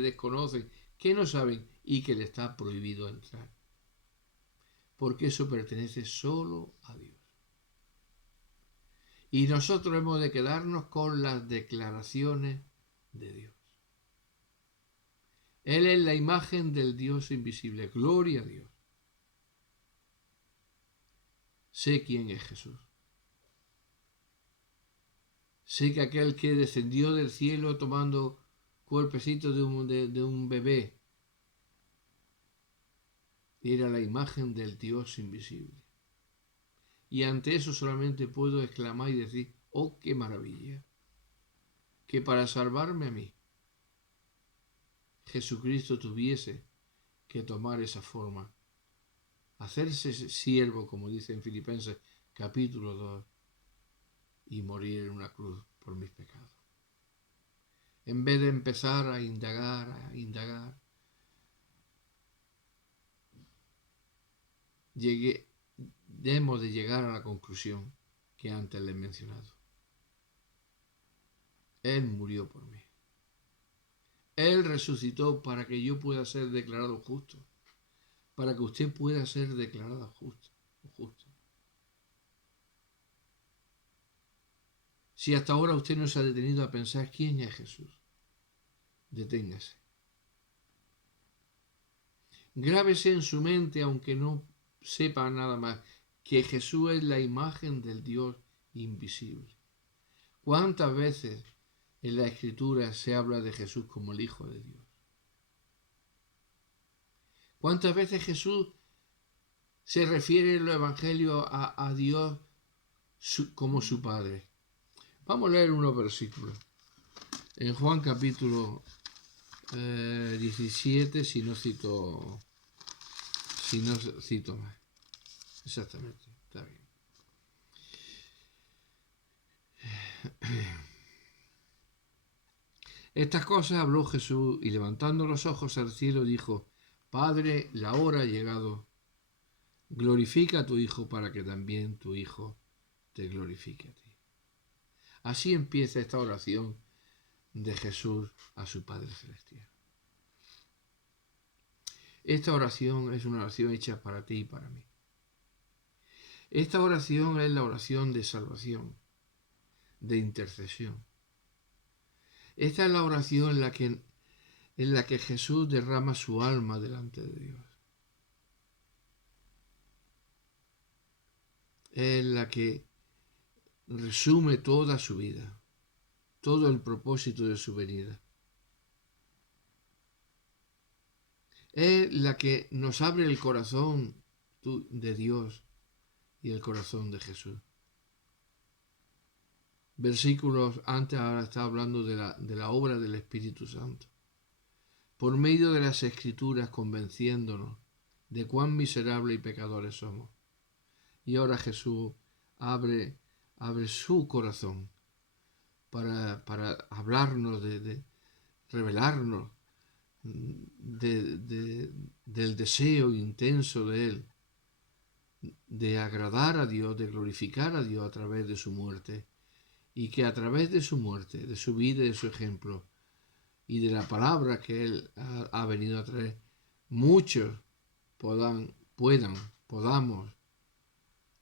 desconocen, que no saben y que le está prohibido entrar. Porque eso pertenece solo a Dios. Y nosotros hemos de quedarnos con las declaraciones de Dios. Él es la imagen del Dios invisible. Gloria a Dios. Sé quién es Jesús. Sé que aquel que descendió del cielo tomando cuerpecito de un bebé era la imagen del Dios invisible. Y ante eso solamente puedo exclamar y decir, oh, qué maravilla, que para salvarme a mí, Jesucristo tuviese que tomar esa forma, hacerse siervo, como dice en Filipenses capítulo 2, y morir en una cruz por mis pecados. En vez de empezar a indagar, debemos de llegar a la conclusión que antes le he mencionado. Él murió por mí. Él resucitó para que yo pueda ser declarado justo, para que usted pueda ser declarado justo. Si hasta ahora usted no se ha detenido a pensar quién es Jesús, deténgase. Grábese en su mente, aunque no sepa nada más, que Jesús es la imagen del Dios invisible. ¿Cuántas veces en la Escritura se habla de Jesús como el Hijo de Dios? ¿Cuántas veces Jesús se refiere en los Evangelios a Dios como su Padre? Vamos a leer unos versículos. En Juan capítulo 17, si no cito más. Exactamente, está bien. Estas cosas habló Jesús y levantando los ojos al cielo dijo, Padre, la hora ha llegado. Glorifica a tu Hijo para que también tu Hijo te glorifique a ti. Así empieza esta oración de Jesús a su Padre Celestial. Esta oración es una oración hecha para ti y para mí. Esta oración es la oración de salvación, de intercesión. Esta es la oración en la que Jesús derrama su alma delante de Dios. Es la que resume toda su vida, todo el propósito de su venida. Es la que nos abre el corazón de Dios y el corazón de Jesús. Versículos antes, ahora está hablando de la obra del Espíritu Santo. Por medio de las Escrituras convenciéndonos de cuán miserables y pecadores somos. Y ahora Jesús abre su corazón para hablarnos, de revelarnos del deseo intenso de Él, de agradar a Dios, de glorificar a Dios a través de su muerte, y que a través de su muerte, de su vida y de su ejemplo, y de la palabra que Él ha venido a traer, muchos podamos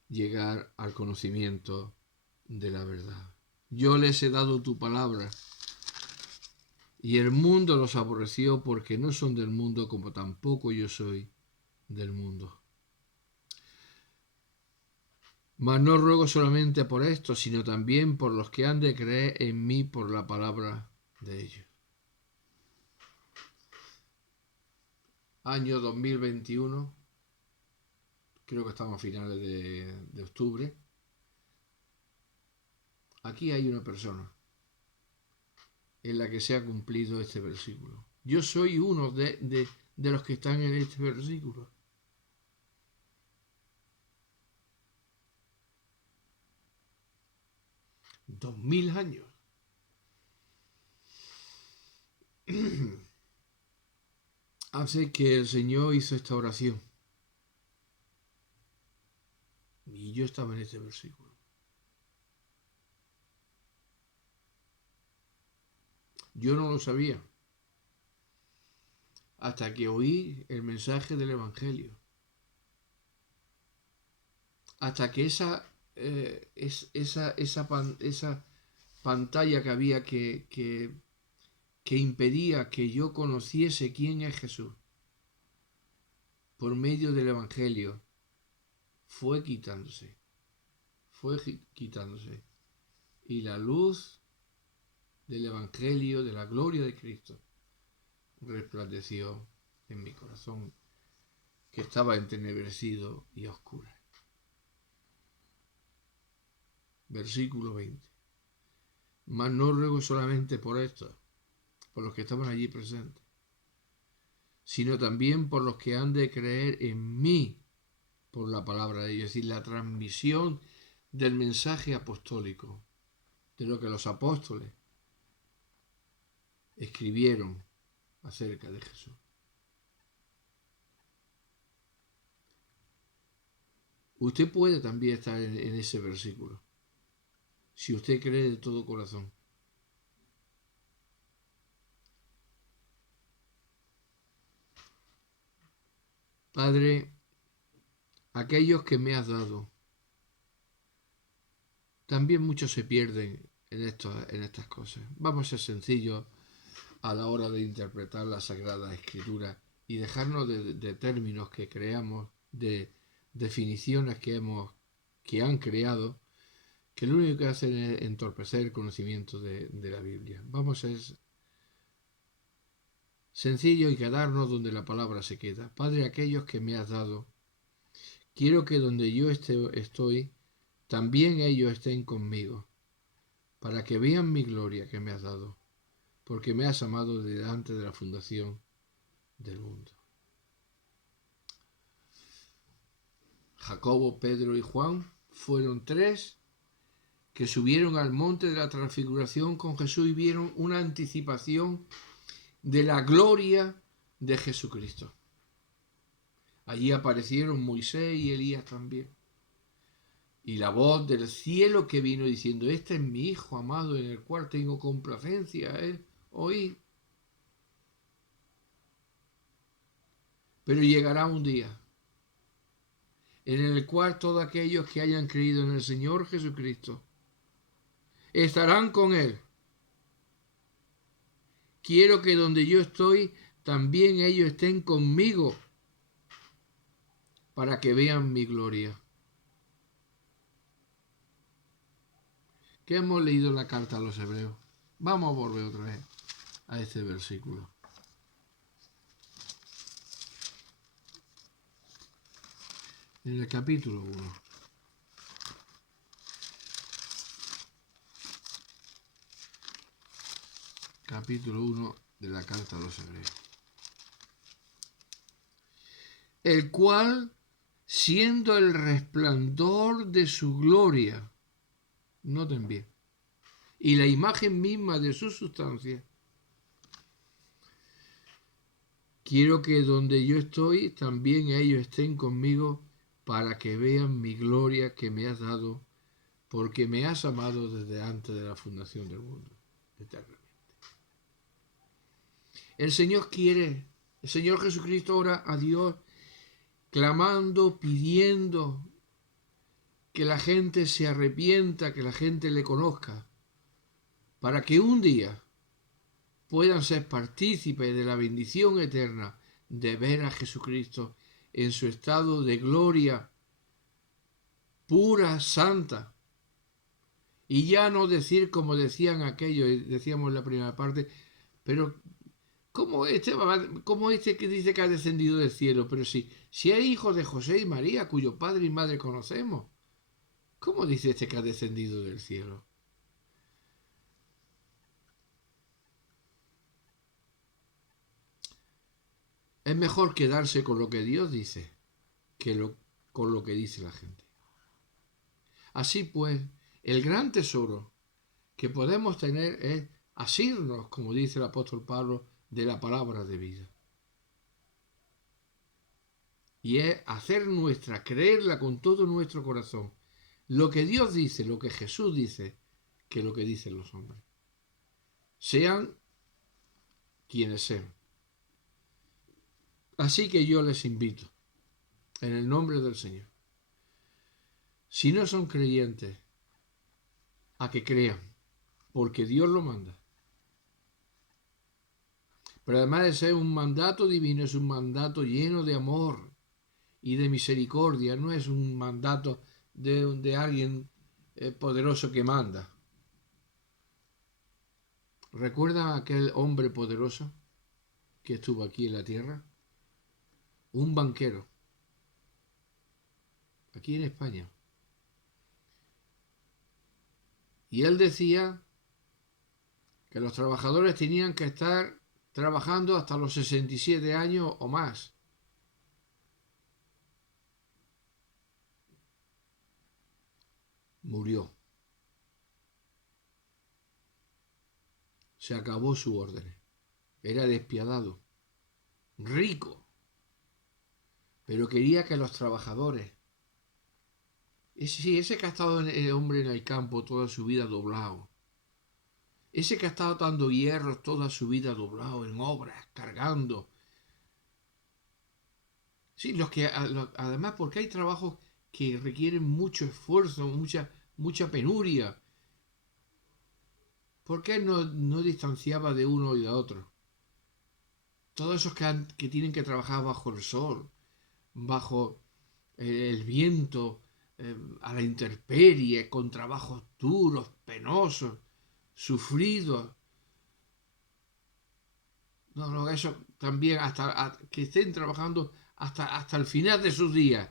llegar al conocimiento de la verdad. Yo les he dado tu palabra, y el mundo los aborreció porque no son del mundo como tampoco yo soy del mundo. Mas no ruego solamente por esto, sino también por los que han de creer en mí por la palabra de ellos. Año 2021, creo que estamos a finales de octubre. Aquí hay una persona en la que se ha cumplido este versículo. Yo soy uno de los que están en este versículo. $2000. Hace que el Señor hizo esta oración. Y yo estaba en este versículo. Yo no lo sabía. Hasta que oí el mensaje del Evangelio. Hasta que esa pantalla que había que impedía que yo conociese quién es Jesús por medio del Evangelio, fue quitándose. Y la luz del Evangelio, de la gloria de Cristo, resplandeció en mi corazón, que estaba entenebrecido y oscuro. Versículo 20. Mas no ruego solamente por estos, por los que estaban allí presentes, sino también por los que han de creer en mí por la palabra de Dios, es decir, la transmisión del mensaje apostólico, de lo que los apóstoles escribieron acerca de Jesús. Usted puede también estar en ese versículo, si usted cree de todo corazón. Padre, aquellos que me has dado, también muchos se pierden en estas cosas. Vamos a ser sencillos a la hora de interpretar la Sagrada Escritura y dejarnos de términos que creamos, de definiciones que han creado, que lo único que hacen es entorpecer el conocimiento de la Biblia. Vamos a ser sencillos y quedarnos donde la palabra se queda. Padre, aquellos que me has dado, quiero que donde yo estoy, también ellos estén conmigo, para que vean mi gloria que me has dado, porque me has amado desde antes de la fundación del mundo. Jacobo, Pedro y Juan fueron tres que subieron al monte de la transfiguración con Jesús y vieron una anticipación de la gloria de Jesucristo. Allí aparecieron Moisés y Elías también. Y la voz del cielo que vino diciendo: este es mi Hijo amado en el cual tengo complacencia a él. Oíd. Pero llegará un día en el cual todos aquellos que hayan creído en el Señor Jesucristo estarán con Él. Quiero que donde yo estoy, también ellos estén conmigo, para que vean mi gloria. ¿Qué hemos leído en la carta a los Hebreos? Vamos a volver otra vez a este versículo. En el capítulo 1. Capítulo 1 de la carta a los Hebreos. El cual, siendo el resplandor de su gloria, noten bien, y la imagen misma de su sustancia, quiero que donde yo estoy, también ellos estén conmigo, para que vean mi gloria que me has dado, porque me has amado desde antes de la fundación del mundo, eternamente. El Señor Jesucristo ora a Dios, clamando, pidiendo que la gente se arrepienta, que la gente le conozca, para que un día puedan ser partícipes de la bendición eterna de ver a Jesucristo en su estado de gloria pura, santa. Y ya no decir como decían aquellos, decíamos en la primera parte, pero ¿cómo este que dice que ha descendido del cielo? Pero si es hijo de José y María, cuyo padre y madre conocemos, ¿cómo dice este que ha descendido del cielo? Es mejor quedarse con lo que Dios dice que con lo que dice la gente. Así pues, el gran tesoro que podemos tener es asirnos, como dice el apóstol Pablo, de la palabra de vida. Y es hacer nuestra, creerla con todo nuestro corazón. Lo que Dios dice, lo que Jesús dice, que lo que dicen los hombres. Sean quienes sean. Así que yo les invito, en el nombre del Señor, si no son creyentes, a que crean, porque Dios lo manda. Pero además de ser un mandato divino, es un mandato lleno de amor y de misericordia, no es un mandato de alguien poderoso que manda. ¿Recuerdan a aquel hombre poderoso que estuvo aquí en la tierra? Un banquero, aquí en España. Y él decía que los trabajadores tenían que estar trabajando hasta los 67 años o más. Murió. Se acabó su orden. Era despiadado, rico, pero quería que los trabajadores, ese que ha estado el hombre en el campo toda su vida doblado, ese que ha estado dando hierros toda su vida doblado en obras, cargando. Sí, además porque hay trabajos que requieren mucho esfuerzo, mucha penuria. ¿Por qué no distanciaba de uno y de otro? Todos esos que tienen que trabajar bajo el sol, bajo el viento, a la intemperie, con trabajos duros, penosos, sufridos. No, eso también, que estén trabajando hasta el final de sus días,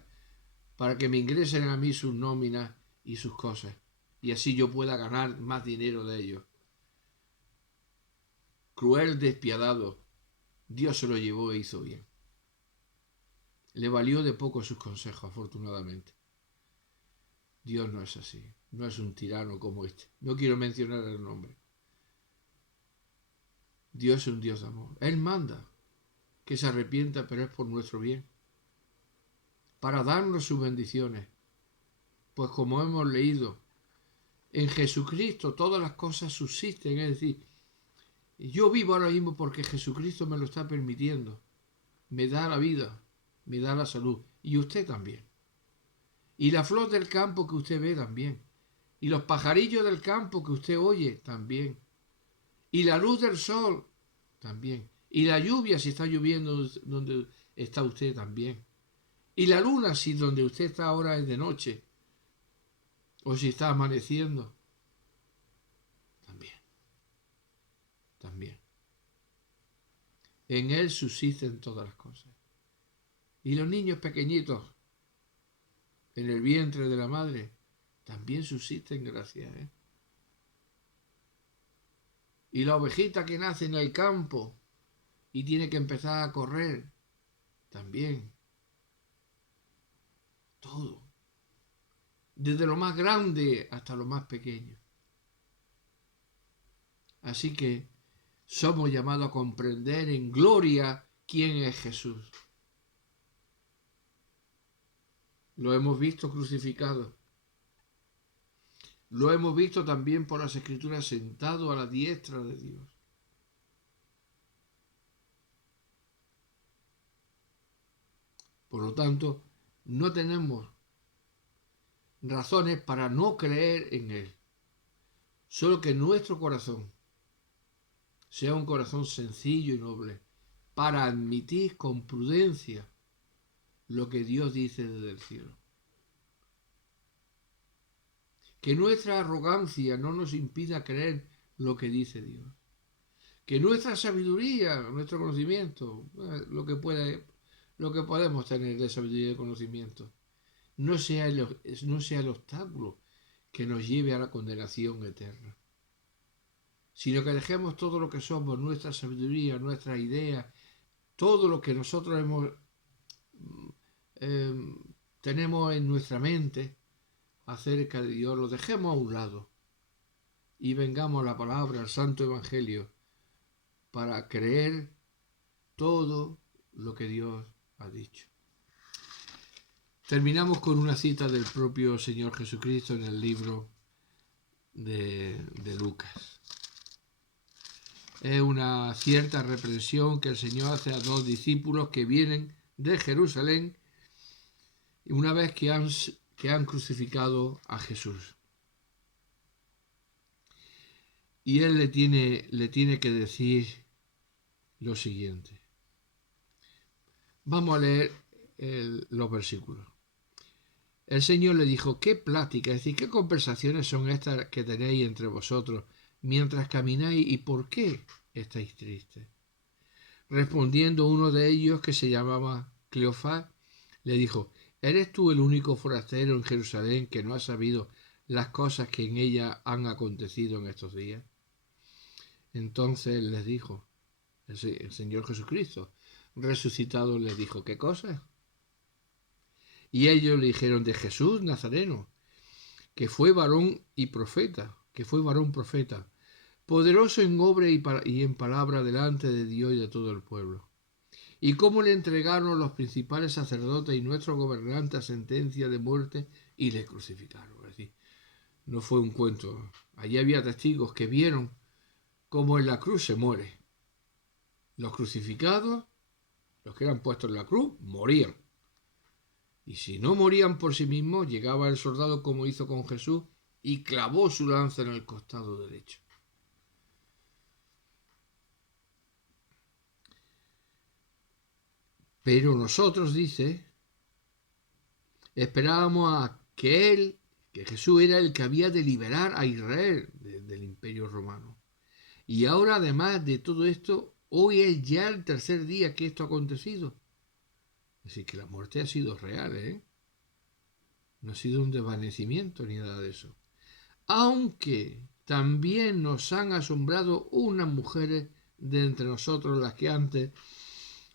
para que me ingresen a mí sus nóminas y sus cosas, y así yo pueda ganar más dinero de ellos. Cruel, despiadado, Dios se lo llevó e hizo bien. Le valió de poco sus consejos, afortunadamente. Dios no es así, no es un tirano como este. No quiero mencionar el nombre. Dios es un Dios de amor. Él manda que se arrepienta, pero es por nuestro bien, para darnos sus bendiciones. Pues como hemos leído, en Jesucristo todas las cosas subsisten, es decir, yo vivo ahora mismo porque Jesucristo me lo está permitiendo. Me da la vida, me da la salud, y usted también. Y la flor del campo que usted ve también. Y los pajarillos del campo que usted oye también. Y la luz del sol también. Y la lluvia si está lloviendo donde está usted también. Y la luna si donde usted está ahora es de noche. O si está amaneciendo. También. También. En Él subsisten todas las cosas. Y los niños pequeñitos en el vientre de la madre también subsisten gracias a Él. Y la ovejita que nace en el campo y tiene que empezar a correr, también. Todo. Desde lo más grande hasta lo más pequeño. Así que somos llamados a comprender en gloria quién es Jesús. Lo hemos visto crucificado. Lo hemos visto también por las Escrituras sentado a la diestra de Dios. Por lo tanto, no tenemos razones para no creer en Él. Solo que nuestro corazón sea un corazón sencillo y noble para admitir con prudencia lo que Dios dice desde el cielo. Que nuestra arrogancia no nos impida creer lo que dice Dios. Que nuestra sabiduría, nuestro conocimiento, lo que podemos tener de sabiduría y conocimiento, no sea el obstáculo que nos lleve a la condenación eterna, sino que dejemos todo lo que somos, nuestra sabiduría, nuestras ideas, todo lo que nosotros tenemos en nuestra mente acerca de Dios, lo dejemos a un lado y vengamos a la palabra, al Santo Evangelio, para creer todo lo que Dios ha dicho. Terminamos con una cita del propio Señor Jesucristo en el libro de Lucas. Es una cierta reprensión que el Señor hace a dos discípulos que vienen de Jerusalén una vez que han crucificado a Jesús. Y Él le tiene que decir lo siguiente. Vamos a leer los versículos. El Señor le dijo, ¿qué plática, es decir, qué conversaciones son estas que tenéis entre vosotros mientras camináis y por qué estáis tristes? Respondiendo uno de ellos, que se llamaba Cleofás, le dijo, ¿eres tú el único forastero en Jerusalén que no ha sabido las cosas que en ella han acontecido en estos días? Entonces les dijo, el Señor Jesucristo, resucitado, les dijo, ¿qué cosas? Y ellos le dijeron, de Jesús Nazareno, que fue varón profeta, poderoso en obra y en palabra delante de Dios y de todo el pueblo. Y cómo le entregaron los principales sacerdotes y nuestros gobernantes a sentencia de muerte y le crucificaron. Es decir, no fue un cuento. Allí había testigos que vieron cómo en la cruz se muere. Los crucificados, los que eran puestos en la cruz, morían. Y si no morían por sí mismos, llegaba el soldado como hizo con Jesús y clavó su lanza en el costado derecho. Pero nosotros, dice, esperábamos a que Jesús era el que había de liberar a Israel del imperio romano. Y ahora, además de todo esto, hoy es ya el tercer día que esto ha acontecido. Es decir, que la muerte ha sido real, ¿eh? No ha sido un desvanecimiento ni nada de eso. Aunque también nos han asombrado unas mujeres de entre nosotros, las que antes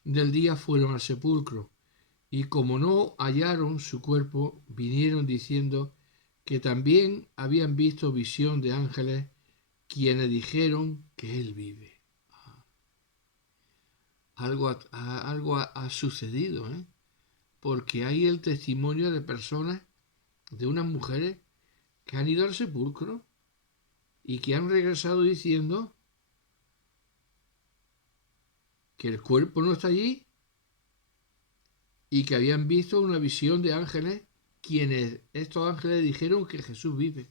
del día fueron al sepulcro, y como no hallaron su cuerpo, vinieron diciendo que también habían visto visión de ángeles, quienes dijeron que él vive. Algo ha sucedido, ¿eh? Porque hay el testimonio de personas, de unas mujeres que han ido al sepulcro y que han regresado diciendo que el cuerpo no está allí y que habían visto una visión de ángeles, quienes estos ángeles dijeron que Jesús vive.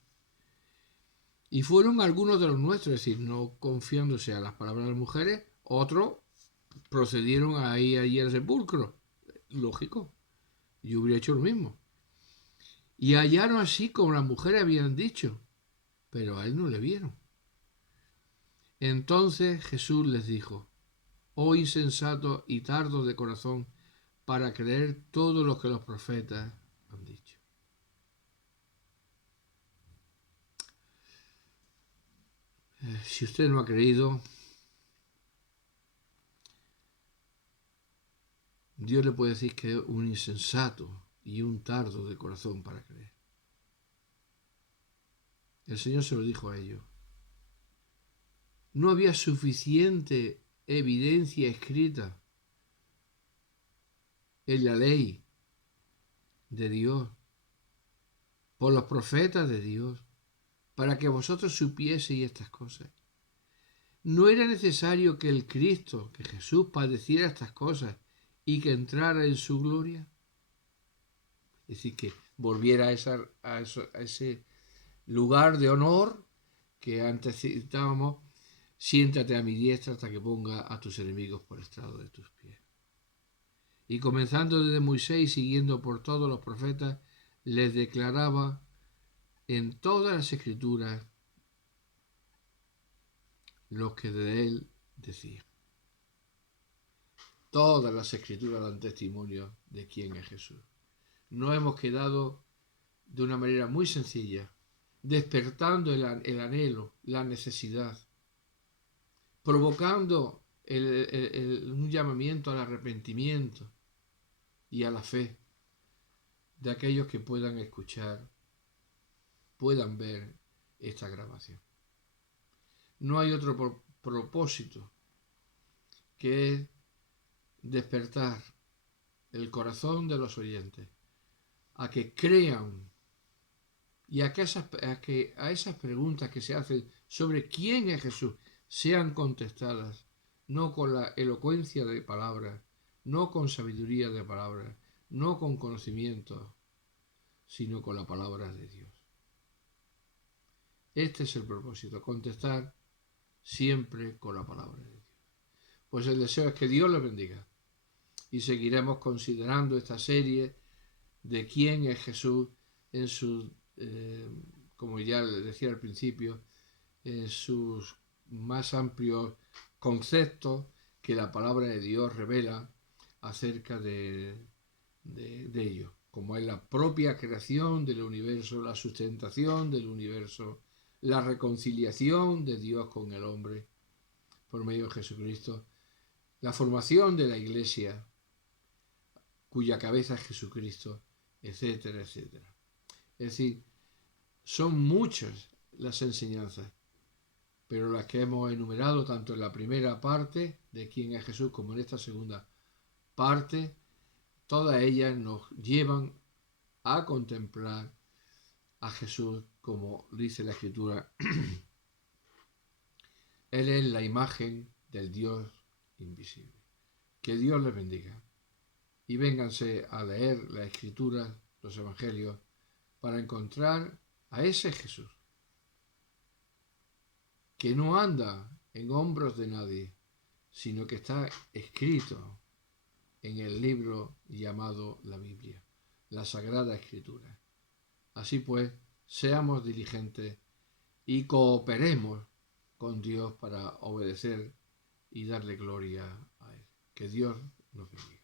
Y fueron algunos de los nuestros, es decir, no confiándose a las palabras de las mujeres, otros procedieron a ir allí al sepulcro. Lógico, yo hubiera hecho lo mismo. Y hallaron así como las mujeres habían dicho, pero a él no le vieron. Entonces Jesús les dijo, oh insensatos y tardos de corazón, para creer todo lo que los profetas han dicho. Si usted no ha creído, Dios le puede decir que es un insensato y un tardo de corazón para creer. El Señor se lo dijo a ellos. No había suficiente evidencia escrita en la ley de Dios, por los profetas de Dios, para que vosotros supieseis estas cosas. No era necesario que el Cristo, que Jesús padeciera estas cosas y que entrara en su gloria. Es decir, que volviera a ese lugar de honor que antes citábamos, siéntate a mi diestra hasta que ponga a tus enemigos por estrado de tus pies. Y comenzando desde Moisés y siguiendo por todos los profetas, les declaraba en todas las escrituras lo que de él decía. Todas las escrituras dan testimonio de quién es Jesús. Nos hemos quedado de una manera muy sencilla, despertando el anhelo, la necesidad, provocando un llamamiento al arrepentimiento y a la fe de aquellos que puedan escuchar, puedan ver esta grabación. No hay otro propósito que despertar el corazón de los oyentes a que crean y a que a esas preguntas que se hacen sobre quién es Jesús sean contestadas no con la elocuencia de palabras, no con sabiduría de palabras, no con conocimiento, sino con la palabra de Dios. Este es el propósito, contestar siempre con la palabra de Dios. Pues el deseo es que Dios les bendiga y seguiremos considerando esta serie de quién es Jesús en sus, como ya les decía al principio, en sus más amplios conceptos que la palabra de Dios revela acerca de ello. como es la propia creación del universo, la sustentación del universo, la reconciliación de Dios con el hombre por medio de Jesucristo, la formación de la Iglesia, cuya cabeza es Jesucristo, etcétera, etcétera. Es decir, son muchas las enseñanzas, pero las que hemos enumerado tanto en la primera parte de quién es Jesús como en esta segunda parte, todas ellas nos llevan a contemplar a Jesús como dice la Escritura. Él es la imagen del Dios invisible. Que Dios les bendiga. Y vénganse a leer la Escritura, los Evangelios, para encontrar a ese Jesús, que no anda en hombros de nadie, sino que está escrito en el libro llamado la Biblia, la Sagrada Escritura. Así pues, seamos diligentes y cooperemos con Dios para obedecer y darle gloria a Él. Que Dios nos bendiga.